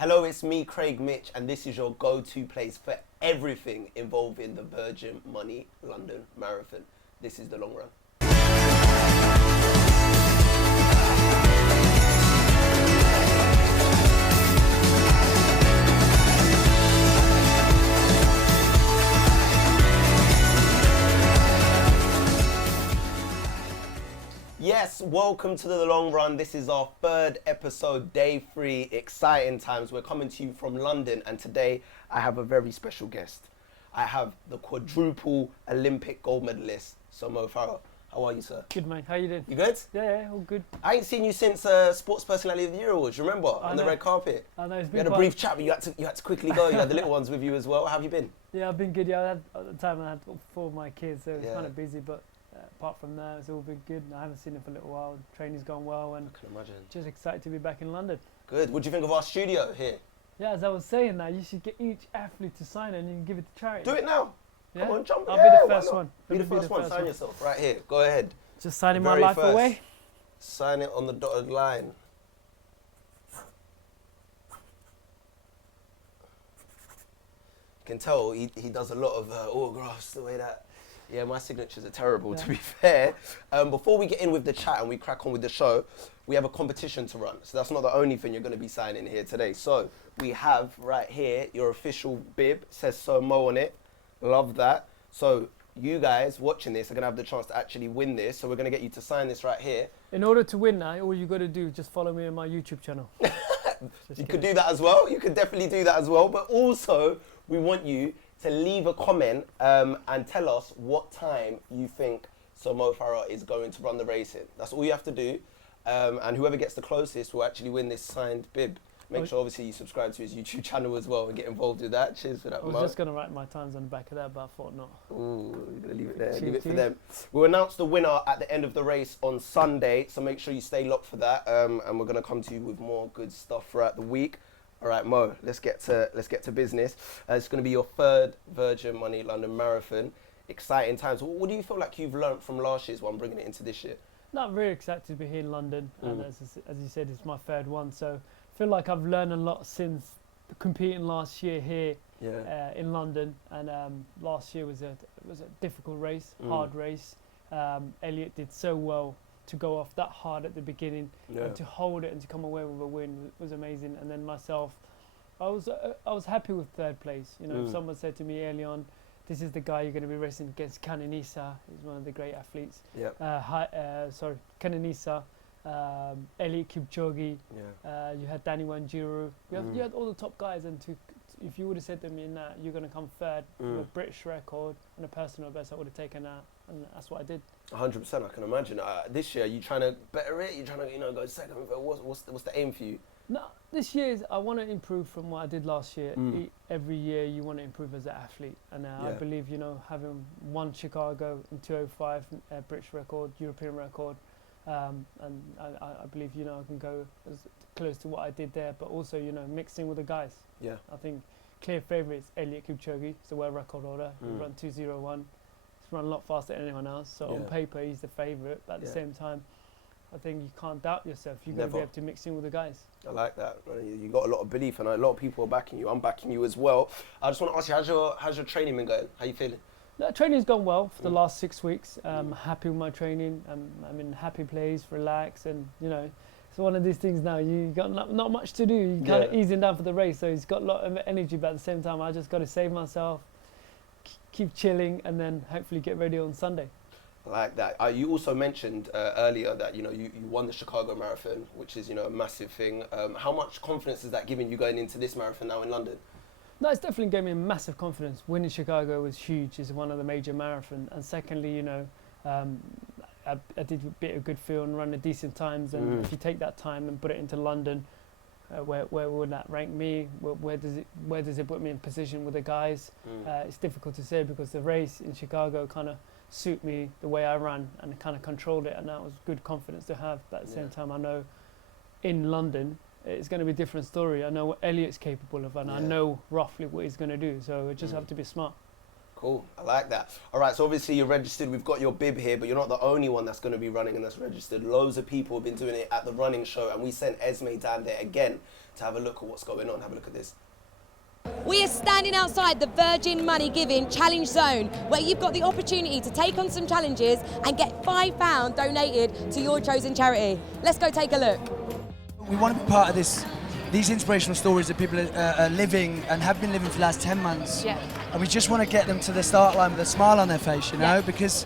Hello, it's me, Craig Mitch, and this is your go-to place for everything involving the Virgin Money London Marathon. This is the long run. Yes, welcome to the long run. This is our third episode, day 3, exciting times. We're coming to you from London, and today I have a very special guest. I have the quadruple Olympic gold medalist, Sir Mo Farah. How are you, sir? Good, mate. How you doing? You good? Yeah, all good. I ain't seen you since Sports Personality of the Year Awards, remember? On the red carpet. I know, it's been We had a brief chat, but you had to quickly go. You had the little ones with you as well. How have you been? Yeah, I've been good. Yeah, at the time I had 4 of my kids, so it was kind of busy, but apart from that, it's all been good. I haven't seen him for a little while. Training's gone well, and I can imagine. Just excited to be back in London. Good. What do you think of our studio here? Yeah, as I was saying that, you should get each athlete to sign it and you can give it to charity. Do it now. Yeah? Come on, jump. I'll Yeah, be the first one. Be the first one. Sign yourself right here. Go ahead. Just signing my Very life first. away. Sign it on the dotted line. You can tell he does a lot of autographs the way that. Yeah, my signatures are terrible, to be fair. Before we get in with the chat and we crack on with the show, we have a competition to run. So that's not the only thing you're going to be signing here today. So we have right here your official bib. It says Sir Mo on it. Love that. So you guys watching this are going to have the chance to actually win this. So we're going to get you to sign this right here. In order to win that, all you got to do is just follow me on my YouTube channel. You could do that as well. You could definitely do that as well. But also, we want you to leave a comment and tell us what time you think Sir Mo Farah is going to run the race in. That's all you have to do. And whoever gets the closest will actually win this signed bib. Make sure, obviously, you subscribe to his YouTube channel as well and get involved with that. Cheers for that, I was just going to write my times on the back of that, but I thought not. Ooh, you're going to leave it there. Cheers, leave it for them. We'll announce the winner at the end of the race on Sunday, so make sure you stay locked for that. And we're going to come to you with more good stuff throughout the week. All right, Mo, let's get to business. It's going to be your third Virgin Money London Marathon. Exciting times. What do you feel like you've learnt from last year's one, bringing it into this year? Not very excited to be here in London, and as you said, it's my third one, so I feel like I've learned a lot since competing last year here in London, and last year was a difficult race, hard race. Elliot did so well to go off that hard at the beginning, and to hold it and to come away with a win was amazing. And then myself, I was happy with third place. You know, if someone said to me early on, this is the guy you're going to be racing against, Kananisa. He's one of the great athletes. Kananisa, Elliot Kipchoge. You had Danny Wanjiru. You had all the top guys, and if you would have said to me, "Nah, you're going to come third with a British record and a personal best," I would have taken that, and that's what I did. 100%, I can imagine. This year, you trying to better it? You trying to go second? What's the aim for you? No, this year I want to improve from what I did last year. Every year you want to improve as an athlete, and I believe having won Chicago in 2:05, British record, European record, and I believe I can go as close to what I did there, but also mixing with the guys. Yeah, I think clear favourite is Elliot Kipchoge. He's the world record holder. He run 2:01. He's run a lot faster than anyone else. So on paper he's the favourite, but at the same time, I think you can't doubt yourself. You've got to be able to mix in with the guys. I like that. You got a lot of belief, and a lot of people are backing you. I'm backing you as well. I just want to ask you, how's your training been going? How you feeling? No, training's gone well for the last 6 weeks. I'm happy with my training. I'm in a happy place, relax, and it's one of these things now. You got not much to do. You kind of easing down for the race, so he's got a lot of energy, but at the same time, I just got to save myself, keep chilling, and then hopefully get ready on Sunday. Like that. You also mentioned earlier that you won the Chicago Marathon, which is a massive thing. How much confidence is that giving you going into this marathon now in London? No, it's definitely gave me massive confidence. Winning Chicago was huge. It's one of the major marathons. And secondly, I did a bit of good feel and run a decent times. And if you take that time and put it into London, where would that rank me? Where does it put me in position with the guys? It's difficult to say because the race in Chicago kind of suit me the way I ran and kind of controlled it, and that was good confidence to have. But at the same time, I know in London it's going to be a different story. I know what Elliot's capable of, and I know roughly what he's going to do. So we just have to be smart. Cool, I like that. All right, so obviously you're registered, we've got your bib here, but you're not the only one that's going to be running and that's registered. Loads of people have been doing it at the running show, and we sent Esme down there again to have a look at what's going on. Have a look at this. We are standing outside the Virgin Money Giving Challenge Zone, where you've got the opportunity to take on some challenges and get £5 donated to your chosen charity. Let's go take a look. We want to be part of these inspirational stories that people are living and have been living for the last 10 months. Yeah. And we just want to get them to the start line with a smile on their face, you know, Yeah. because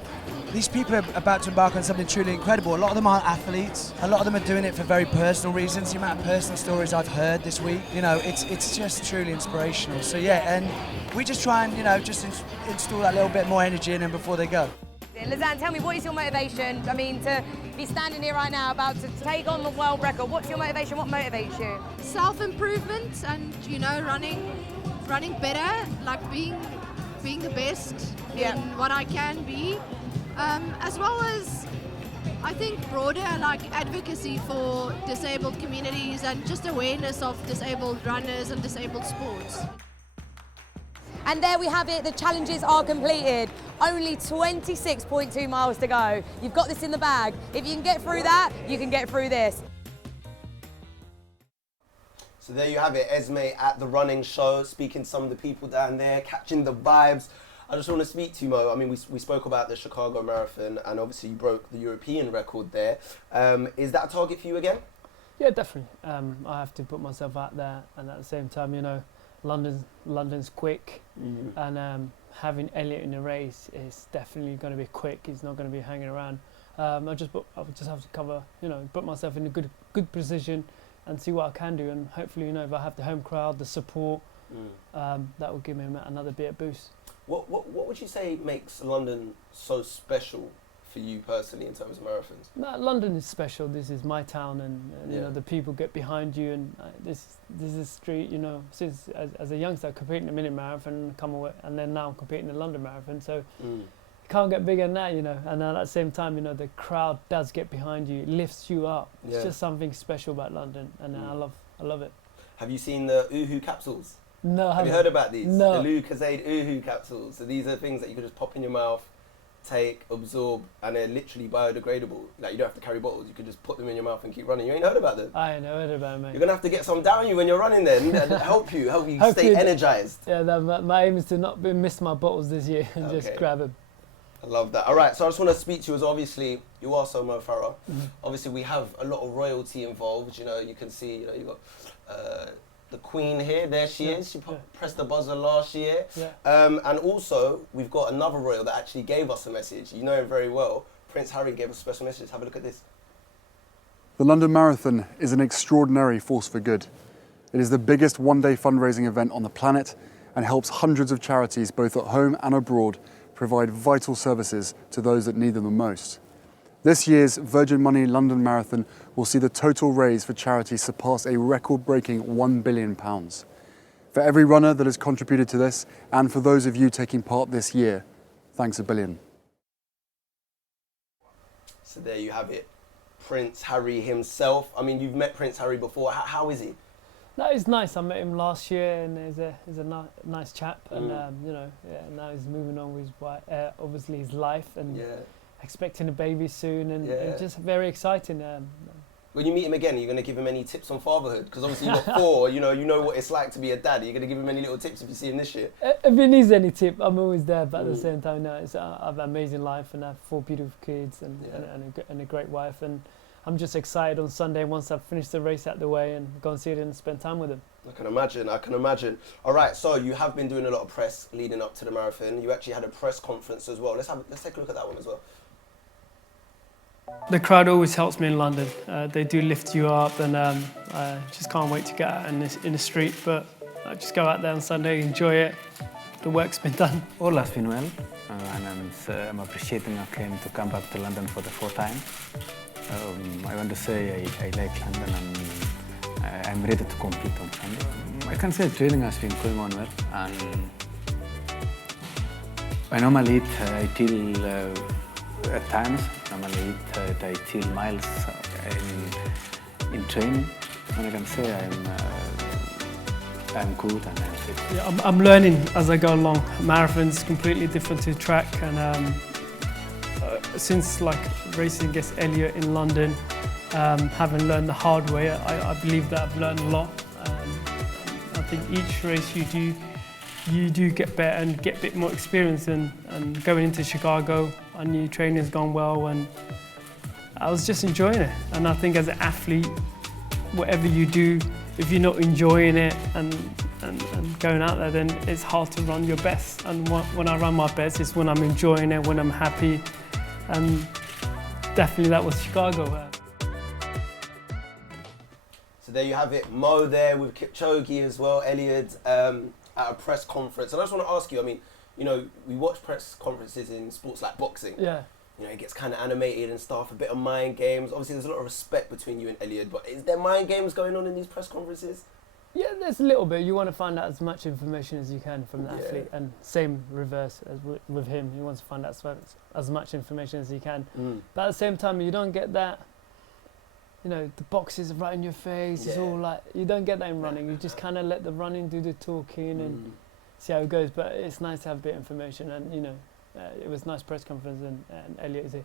these people are about to embark on something truly incredible. A lot of them aren't athletes. A lot of them are doing it for very personal reasons. The amount of personal stories I've heard this week, you know, it's just truly inspirational. So yeah, and we just try and, you know, just install that little bit more energy in them before they go. Lizanne, tell me, what is your motivation? I mean, to be standing here right now about to take on the world record, what's your motivation? What motivates you? Self-improvement and, you know, running better, like being the best Yeah. in what I can be, as well as I think broader like advocacy for disabled communities and just awareness of disabled runners and disabled sports. And there we have it, the challenges are completed. Only 26.2 miles to go. You've got this in the bag. If you can get through that, you can get through this. So there you have it, Esme at the running show, speaking to some of the people down there, catching the vibes. I just want to speak to you, Mo. I mean, we spoke about the Chicago Marathon, and obviously you broke the European record there. Is that a target for you again? Yeah, definitely. I have to put myself out there, and at the same time, you know, London's quick, and having Elliot in the race is definitely going to be quick. He's not going to be hanging around. I would just have to cover, you know, put myself in a good position and see what I can do, and hopefully, you know, if I have the home crowd, the support, that will give me another bit of boost. What would you say makes London so special for you personally in terms of marathons? No, London is special. This is my town, and you know, the people get behind you, and this is a street. You know, since as a youngster competing in a mini marathon, come away, and then now I'm competing in the London Marathon. So you can't get bigger than that, you know. And then at the same time, you know, the crowd does get behind you, it lifts you up. It's just something special about London, and I love it. Have you seen the Uhu capsules? No, I Have you heard about these? No. The Lucozade Uhu capsules. So these are things that you can just pop in your mouth, take, absorb, and they're literally biodegradable. Like, you don't have to carry bottles. You can just put them in your mouth and keep running. You ain't heard about them? I ain't heard about it, mate. You're gonna have to get some down you when you're running then, and help you stay energized. Yeah, my aim is to not miss my bottles this year and just grab them. I love that. All right, so I just want to speak to you as obviously you are Sir Mo Farah. Obviously, we have a lot of royalty involved. You know, you can see, you know, you got the Queen here. There she is. She pressed the buzzer last year. Yeah. And also, we've got another royal that actually gave us a message. You know him very well. Prince Harry gave us a special message. Have a look at this. The London Marathon is an extraordinary force for good. It is the biggest one-day fundraising event on the planet and helps hundreds of charities, both at home and abroad, provide vital services to those that need them the most. This year's Virgin Money London Marathon will see the total raise for charity surpass a record-breaking £1 billion. For every runner that has contributed to this, and for those of you taking part this year, thanks a billion. So there you have it. Prince Harry himself. I mean, you've met Prince Harry before. How is he? No, he's nice. I met him last year, and he's a nice chap. And you know, now he's moving on with his obviously his life, and expecting a baby soon, and just very exciting. When you meet him again, are you going to give him any tips on fatherhood? Because obviously you've got four. You know what it's like to be a dad. Are you going to give him any little tips if you see him this year? If he needs any tip, I'm always there. But at the same time, no, I have an amazing life, and I have 4 beautiful kids, and a great wife, and I'm just excited on Sunday once I've finished the race out the way and go and see it and spend time with him. I can imagine. All right, so you have been doing a lot of press leading up to the marathon. You actually had a press conference as well. Let's take a look at that one as well. The crowd always helps me in London. They do lift you up, and I just can't wait to get out in the street. But I just go out there on Sunday, enjoy it. The work's been done. All has been well, and I'm appreciating to come back to London for the 4th time. I want to say I like London, and I'm ready to compete on Sunday. I can say training has been going on well, and I normally eat at times. Normally I eat miles in training, and I can say I'm good and I'm fit. Yeah, I'm learning as I go along. Marathon's completely different to track, and since like racing against Elliot in London, having learned the hard way, I believe that I've learned a lot. I think each race you do get better and get a bit more experience. And going into Chicago, I knew training's gone well, and I was just enjoying it. And I think as an athlete, whatever you do, if you're not enjoying it and going out there, then it's hard to run your best. And when I run my best, it's when I'm enjoying it, when I'm happy. And definitely that was Chicago. So there you have it, Mo there with Kipchoge as well, Elliot at a press conference. And I just want to ask you, I mean, you know, we watch press conferences in sports like boxing. Yeah. You know, it gets kind of animated and stuff, a bit of mind games. Obviously, there's a lot of respect between you and Elliot, but is there mind games going on in these press conferences? Yeah, there's a little bit. You want to find out as much information as you can from the athlete, and same reverse as with him. He wants to find out as much information as he can. But at the same time, you don't get that, you know, the boxes are right in your face. It's all like, you don't get that in running. You just kind of let the running do the talking and see how it goes. But it's nice to have a bit of information, and, you know, it was a nice press conference, and Elliot is you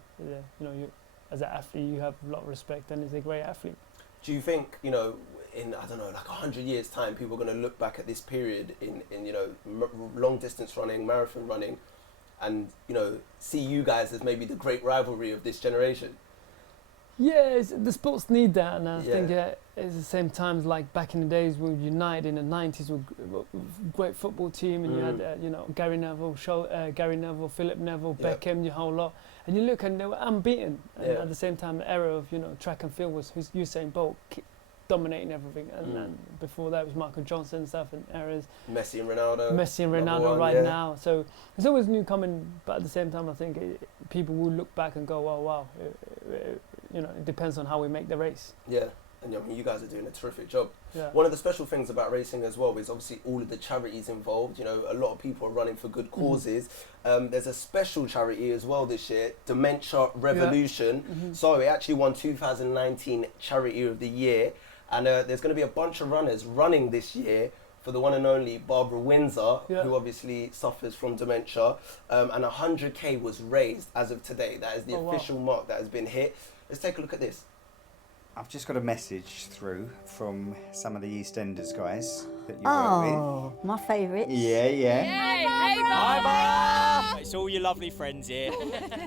know, as an athlete, you have a lot of respect, and he's a great athlete. Do you think, you know, in, I don't know, like 100 years' time, people are going to look back at this period in you know, long distance running, marathon running, and, you know, see you guys as maybe the great rivalry of this generation? Yeah, the sports need that, and I think it's the same times like back in the days when United in the 90s were a great football team, and you had you know, Gary Neville, Philip Neville, Beckham, your whole lot, and you look and they were unbeaten. And at the same time, the era of, you know, track and field was Usain Bolt dominating everything, and before that was Michael Johnson and stuff, and eras. Messi and Ronaldo right now. So it's always new coming, but at the same time, I think people will look back and go, "Oh wow." You know, it depends on how we make the race. Yeah, and I mean, you guys are doing a terrific job. Yeah. One of the special things about racing as well is obviously all of the charities involved. You know, a lot of people are running for good causes. There's a special charity as well this year, Dementia Revolution. So it actually won 2019 Charity of the Year. And there's going to be a bunch of runners running this year for the one and only Barbara Windsor, who obviously suffers from dementia. And 100k was raised as of today. That is the official mark that has been hit. Let's take a look at this. I've just got a message through from some of the EastEnders guys that you work with. Oh, my favourites. Yeah. Hey, Barbara! It's all your lovely friends here.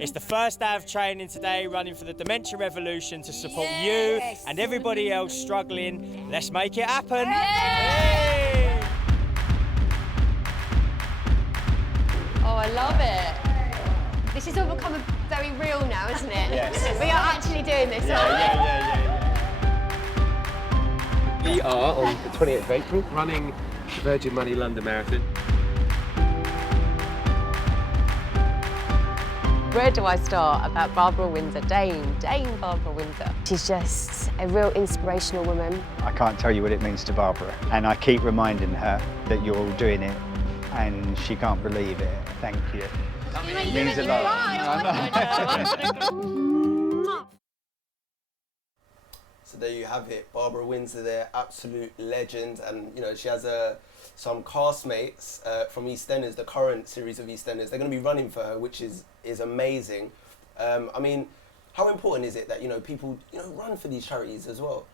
It's the first day of training today, running for the Dementia Revolution to support you and everybody else struggling. Let's make it happen. Hey! Oh, I love it. This has all become very real now, isn't it? Yes. We are actually doing this, aren't we? We are on the 28th of April running the Virgin Money London Marathon. Where do I start about Barbara Windsor, Dame Barbara Windsor? She's just a real inspirational woman. I can't tell you what it means to Barbara, and I keep reminding her that you're all doing it, and she can't believe it. Thank you. It means a lot. So there you have it, Barbara Windsor there, absolute legend, and you know, she has some castmates from EastEnders, the current series of EastEnders. They're going to be running for her, which is amazing. I mean, how important is it that, you know, people, you know, run for these charities as well?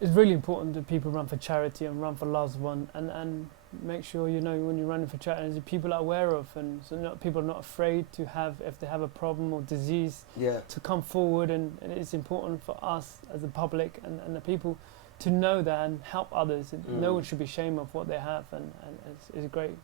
It's really important that people run for charity and run for loved one, and make sure, you know, when you're running for charity, people are aware of, and so people are not afraid to have, if they have a problem or disease, to come forward, and it's important for us as the public and the people to know that and help others. No one should be ashamed of what they have, and it's a great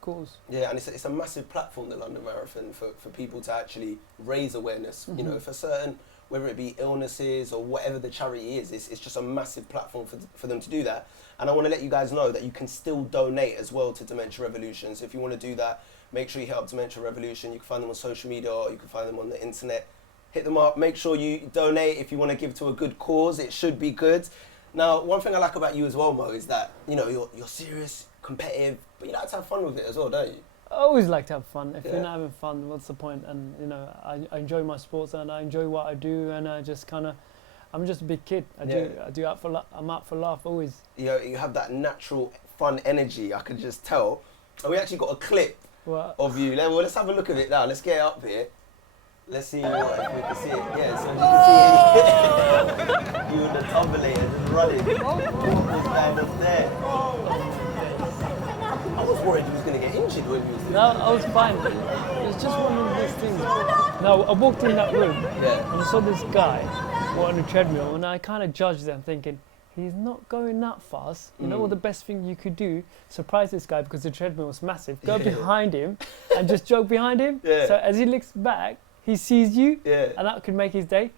cause. Yeah, and it's a massive platform, the London Marathon, for people to actually raise awareness, you know, for certain, whether it be illnesses or whatever the charity is, it's just a massive platform for them to do that. And I want to let you guys know that you can still donate as well to Dementia Revolution. So if you want to do that, make sure you hit up Dementia Revolution. You can find them on social media, or you can find them on the internet. Hit them up. Make sure you donate if you want to give to a good cause. It should be good. Now, one thing I like about you as well, Mo, is that, you know, you're serious, competitive, but you like to have fun with it as well, don't you? I always like to have fun. If you're not having fun, what's the point? And, you know, I enjoy my sports, and I enjoy what I do, and I just kind of, I'm just a big kid. I'm out for laugh always. You have that natural fun energy. I could just tell. And we actually got a clip of you. Well, let's have a look at it now. Let's get it up here. Let's see if we can see it. Yeah, so as you can see, you and the tumbler just running. What was going on there? I was worried he was going to get injured when he was doing that. No, I was fine. It was just one of those things. No, I walked in that room and I saw this guy on a treadmill, and I kind of judged them, thinking, he's not going that fast. You know what the best thing you could do? Surprise this guy, because the treadmill was massive. Go behind him and just jog behind him. Yeah. So as he looks back, he sees you, Yeah. and that could make his day.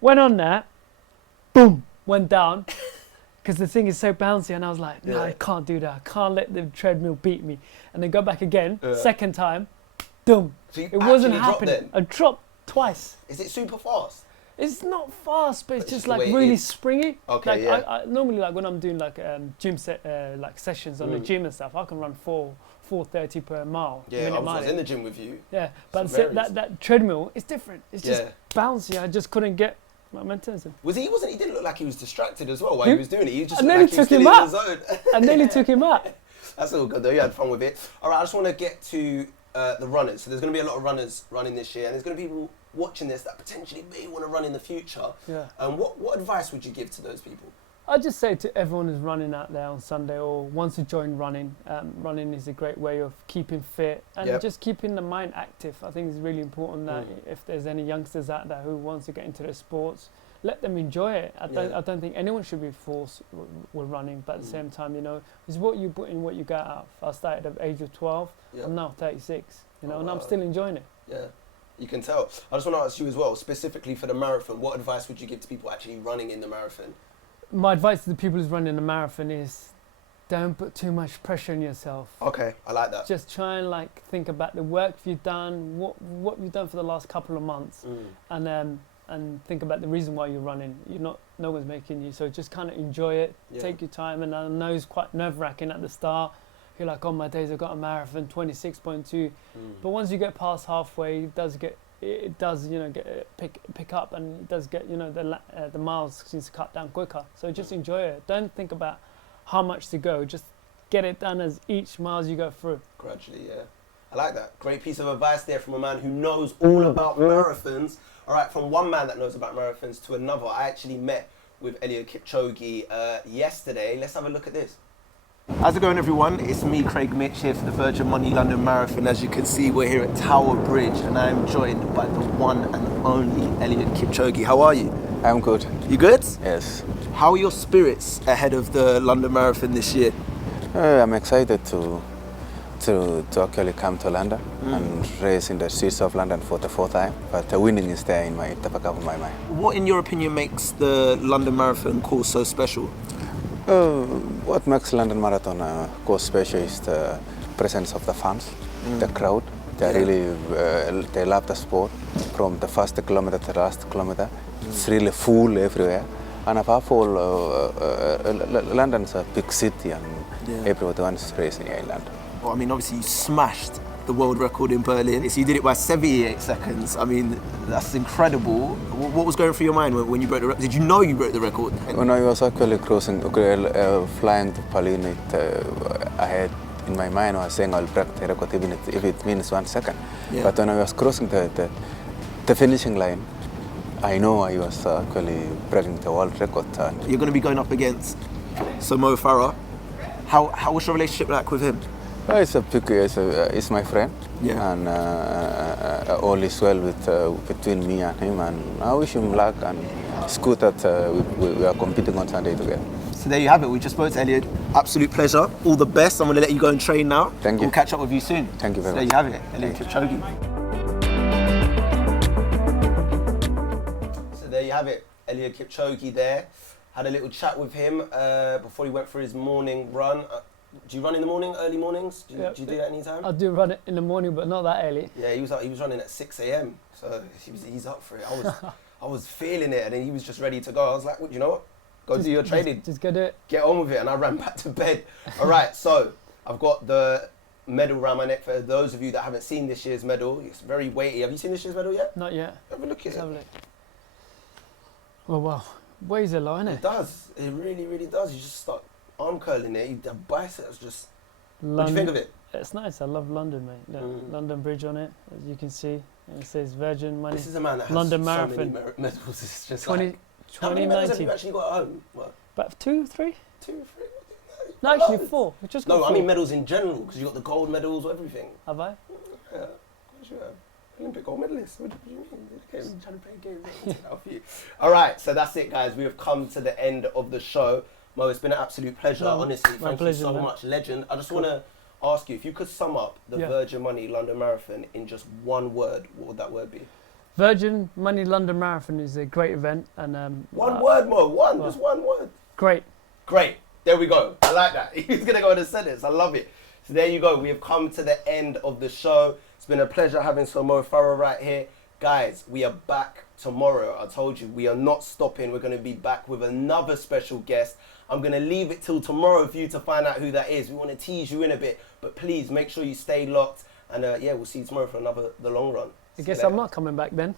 Went on there, boom, went down. Because the thing is so bouncy, and I was like, no, I can't do that. I can't let the treadmill beat me. And then go back again, second time, boom. So it wasn't happening. I dropped twice. Is it super fast? It's not fast, but it's just the like way it really is. springy. Okay, like I normally, like when I'm doing like gym like sessions on the gym and stuff, I can run 4:30 per mile. Yeah, I was in the gym with you. Yeah, but that treadmill is different. It's just bouncy. I just couldn't get momentum. He didn't look like he was distracted as well while he was doing it. He just I looked nearly like he was took him still in out. the zone. I nearly took him out. That's all good though. You had fun with it. All right, I just want to get to the runners. So there's going to be a lot of runners running this year, and there's going to be people watching this that potentially may want to run in the future. Yeah. What advice would you give to those people? I'd just say to everyone who's running out there on Sunday or wants to join running, running is a great way of keeping fit and just keeping the mind active. I think it's really important that if there's any youngsters out there who wants to get into the sports, let them enjoy it. I don't think anyone should be forced with running, but at the same time, it's what you put in, what you get out of. I started at the age of 12, I'm now 36, and I'm still enjoying it. Yeah, you can tell. I just want to ask you as well, specifically for the marathon, what advice would you give to people actually running in the marathon? My advice to the people who's running the marathon is don't put too much pressure on yourself. Okay, I like that. Just try and think about the work you've done, what you've done for the last couple of months, and think about the reason why you're running. No one's making you, so just kind of enjoy it. Take your time, and I know it's quite nerve-wracking at the start. You're like, oh my days, I've got a marathon, 26.2. But once you get past halfway, it does pick up, and it does get the miles seems to cut down quicker. So just enjoy it. Don't think about how much to go. Just get it done as each miles you go through. Gradually, yeah. I like that. Great piece of advice there from a man who knows all about marathons. All right, from one man that knows about marathons to another. I actually met with Eliud Kipchoge yesterday. Let's have a look at this. How's it going, everyone? It's me, Craig Mitch, here for the Virgin Money London Marathon. As you can see, we're here at Tower Bridge, and I'm joined by the one and only Eliud Kipchoge. How are you? I'm good. You good? Yes. How are your spirits ahead of the London Marathon this year? I'm excited to actually come to London and race in the streets of London for the fourth time. But winning is there in the back of my mind. What, in your opinion, makes the London Marathon course so special? What makes London Marathon course special is the presence of the fans, the crowd. They really they love the sport from the first kilometer to the last kilometer. It's really full everywhere. And above all, London's a big city, and everybody wants to race in England. Well, I mean, obviously you smashed the world record in Berlin. So you did it by 78 seconds. I mean, that's incredible. What was going through your mind when you broke the record? Did you know you broke the record? When I was actually flying to Berlin, ahead in my mind I was saying I'll break the record even if it means 1 second. Yeah. But when I was crossing the finishing line, I know I was actually breaking the world record. You're going to be going up against Sir Mo Farah. How was your relationship like with him? It's my friend, and all is well between me and him, and I wish him luck, and it's good that we are competing on Sunday together. So there you have it. We just spoke to Eliud. Absolute pleasure. All the best. I'm going to let you go and train now. Thank you. We'll catch up with you soon. Thank you very much. There you have it. Eliud Kipchoge. So there you have it. Eliud Kipchoge there. Had a little chat with him before he went for his morning run. Do you run in the morning, early mornings? Do you do that any time? I do run it in the morning, but not that early. Yeah, he was running at 6 a.m. So he's up for it. I was feeling it, and then he was just ready to go. I was like, well, you know what? Go do your training. Just go do it. Get on with it. And I ran back to bed. All right, so I've got the medal around my neck. For those of you that haven't seen this year's medal, it's very weighty. Have you seen this year's medal yet? Not yet. Have a look at it. Have a look. Oh, wow. weighs a lot, innit? It does. It really, really does. You just start arm curling it. The biceps just. What do you think of it? It's nice. I love London, mate. Look, London Bridge on it, as you can see. And it says Virgin Money. This is a man that has London so Marathon. many medals. It's just 20, how many medals have 2019. you actually got at home? What? About 2, 3? 2, 3? No, actually 4. We just got No, 4. I mean medals in general, because you got the gold medals, everything. Have I? Yeah, of course you have. Olympic gold medalist. What do you mean? Okay, I'm trying to play a game. All right, so that's it, guys. We have come to the end of the show. Mo, it's been an absolute pleasure. No, honestly, my thank pleasure, you so man. much, legend. I just want to ask you if you could sum up the Virgin Money London Marathon in just one word. What would that word be? Virgin Money London Marathon is a great event, and one word, Mo. Just one word. Great. Great. There we go. I like that. He's gonna go in a sentence. I love it. So there you go. We have come to the end of the show. It's been a pleasure having Sir Mo Farah right here. Guys, we are back tomorrow. I told you, we are not stopping. We're going to be back with another special guest. I'm going to leave it till tomorrow for you to find out who that is. We want to tease you in a bit, but please make sure you stay locked. And yeah, we'll see you tomorrow for the long run. I guess I'm not coming back then.